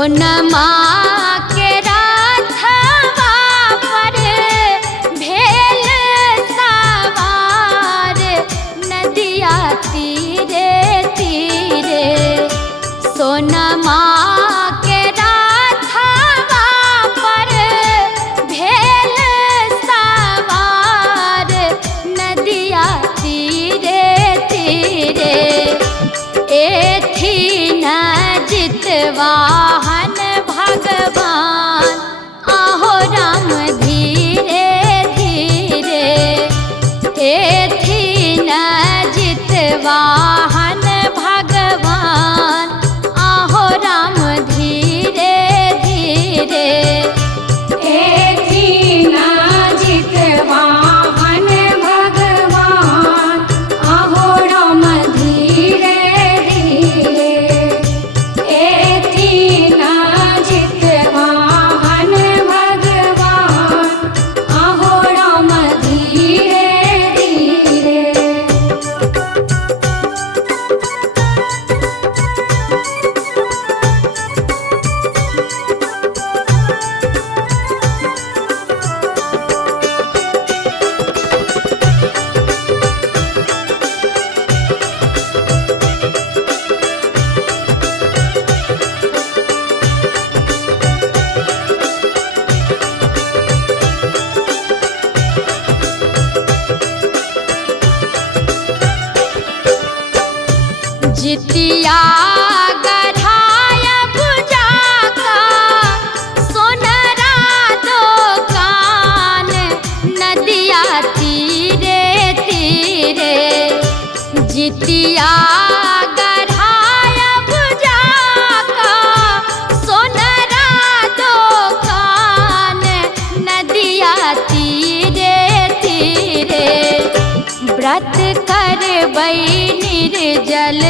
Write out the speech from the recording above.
सोनमा के राथवा पर भेल सवार नदिया तीरे तीरे। सोनमा के राथवा पर भेल सवार नदिया तीरे तीरे। एथी न जितवाहन भगवान आहो राम धीरे धीरे। एथी न जितवाहन भगवान आहो राम धीरे धीरे। एथी न जितवाहन भगवान आहो राम धीरे धीरे। एथी न जितवाहन भगवान आहो राम धीरे धीरे। जितिया गढ़ाय बुझाका सोनरा दोकान नदिया तीरे तीरे। जितिया गढ़ाय बुझाका सोनरा दोकान नदिया तीरे तीरे। व्रत करबै निर्जल